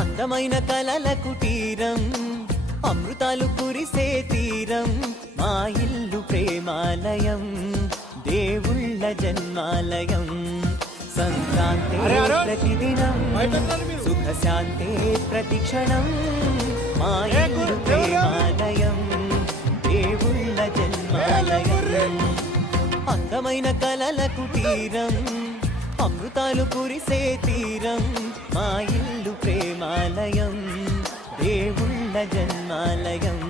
అందమైన కలల కుటీరం, అమృతాలు కురిసే తీరం, మా ఇల్లు ప్రేమాలయం, దేవుళ్ళ జన్మాలయం. సంక్రాంతి ప్రతిదినం, సుఖశాంతే ప్రతిక్షణం, మా ఇల్లు ప్రేమాలయం, దేవుళ్ళ జన్మాలయం. అందమైన కలల కుటీరం, అమృతాలు కురిసే తీరం, మా ఇల్లు ప్రేమాలయం, దేవుళ్ళ జన్మాలయం.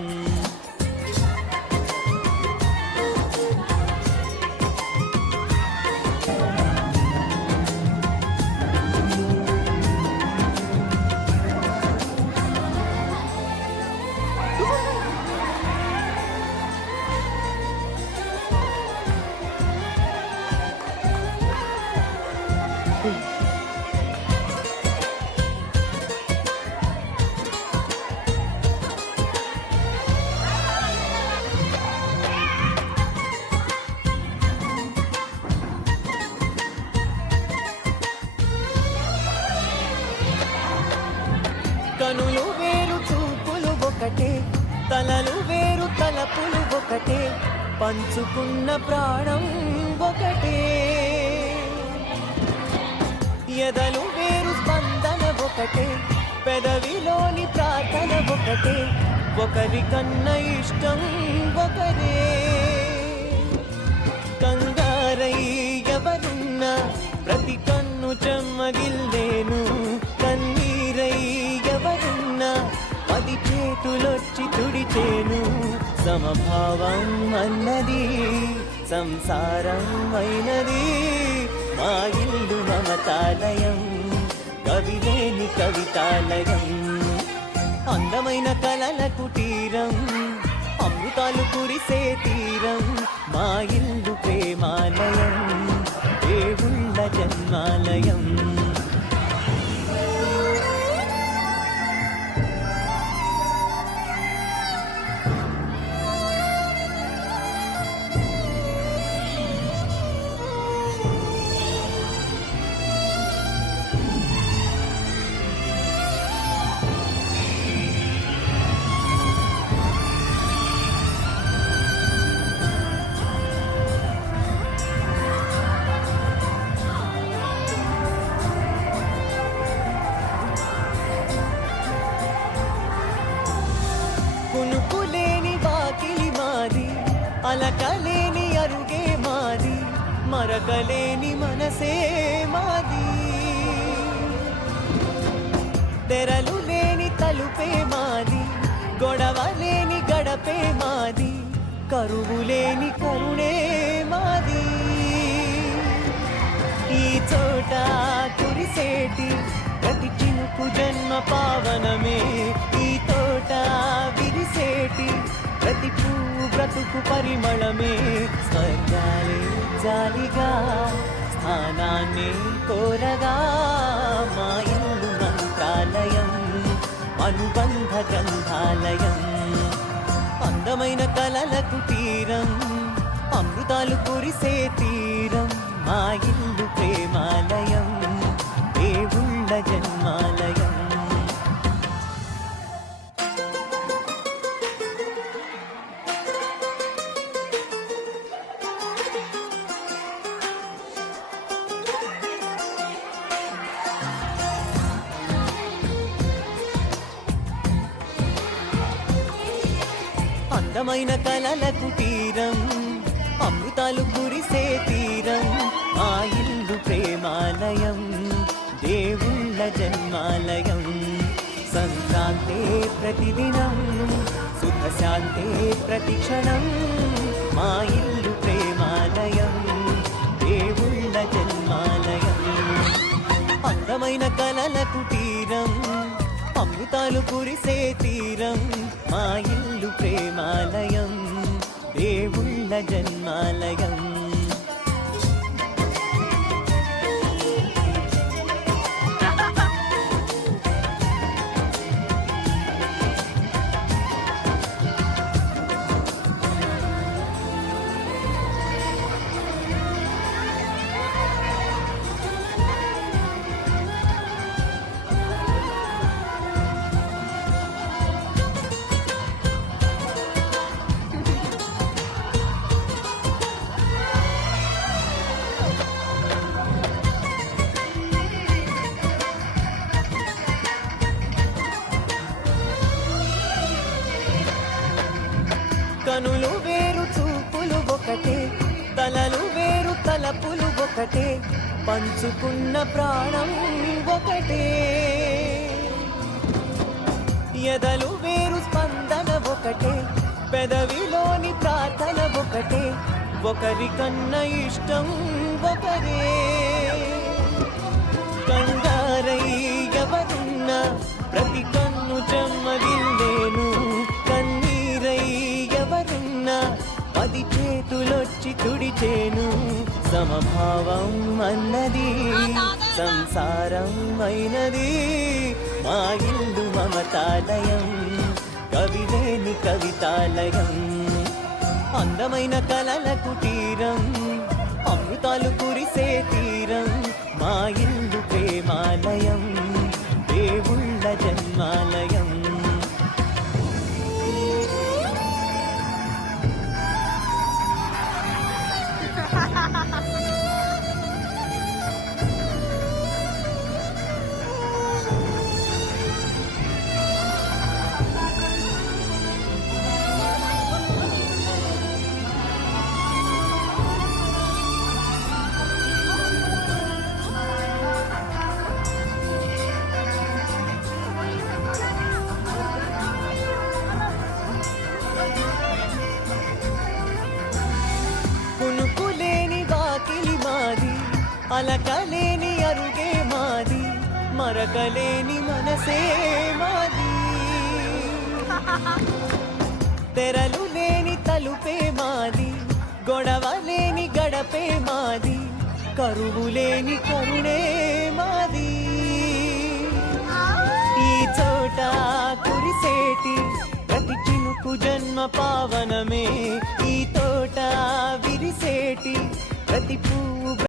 కనులు వేరు చూపులు ఒకటే, తలలు వేరు తలపులు ఒకటే, పంచుకున్న ప్రాణం ఒకటే. ఎదలు వేరు స్పందన ఒకటే, పెదవిలోని ప్రార్థన ఒకటే, ఒకరికన్న ఇష్టం ఒకరే. కంగారై ఎవరున్నా ప్రతి కన్ను చెమ్మగిల్లేను, కన్నీరై ఎవరున్నా పది చేతులొచ్చి తుడిచేను. సమభావం అన్నది సంసారం అయినది, మా ఇల్లు మమతాలయం, కవిలేని కవితాలయం. అందమైన కలల కుటీరం, అమృతాలు కురిసే తీరం, మా ఇల్లు ప్రేమాలయం, దేవుళ్ళ జన్మాలయం. కునుకులేని వాకిలి మాది, అలకలేని అరుగే మాది, మరకలేని మనసే మాది. తెరలు లేని తలుపే మాది, గొడవ లేని గడపే మాది, కరువు లేని కరుణే మాది. ఈ చోట కురిసేటి ప్రతి చినుకు జన్మ పావనమే, ఈ తోట విరిసేటి ప్రతి పువ్వు బ్రతుకు పరిమళమే. స్వర్గాలే జాలిగా స్థానాన్ని కోరగా, మా ఇల్లు మంత్రాలయం, అనుబంధ గ్రంథాలయం. అందమైన కలల కుటీరం, అమృతాలు కురిసే తీరం, మా ఇల్లు ప్రేమాలయం, దేవుళ్ళ జన్మాలయం. అందమైన కలల కుటీరం, అమృతాలు కురిసే తీరం, మా ఇల్లు ప్రేమాలయం, దేవుళ్ళ జన్మాలయం. సంక్రాంతే ప్రతిదినం, సుఖశాంతే ప్రతిక్షణం, మా ఇల్లు ప్రేమాలయం, దేవుళ్ళ జన్మాలయం. అందమైన కలల కుటీరం, అమృతాలు కురిసే తీరం, మా ఇల్లు ప్రేమాలయం, దేవుళ్ళ జన్మాలయం. కనులు వేరు చూపులు ఒకటే, తలలు వేరు తలపులు ఒకటే, పంచుకున్న ప్రాణం ఒకటే. ఎదలు వేరు స్పందన ఒకటే, పెదవిలోని ప్రార్థన ఒకటే, ఒకరికన్నా ఇష్టం ఒకరే. కంగారై ఎవరున్నా ప్రతి కన్ను చెమ్మగిల్లేను, కన్నీరై ఎవరున్నా 10 చేతులొచ్చి తుడిచేను. సమభావం అన్నది సంసారం అయినది, మా ఇల్లు మమతాలయం, కవిలేని కవితాలయం. అందమైన కలల కుటీరం, అమృతాలు కురిసే తీరం, మా ఇల్లు ప్రేమాలయం, దేవుళ్ళ జన్మాలయం. కునుకులేని వాకిలి మాది, అలకలేని అరుగే మాది, మరకలేని మనసే మాది. తెరలు లేని తలుపే మాది, గొడవ లేని గడపే మాది, కరువు లేని కరుణే మాది. ఈ చోట కురిసేటి ప్రతి చినుకు జన్మ పావనమే, ఈ తోట విరిసేటి ప్రతి పువ్వు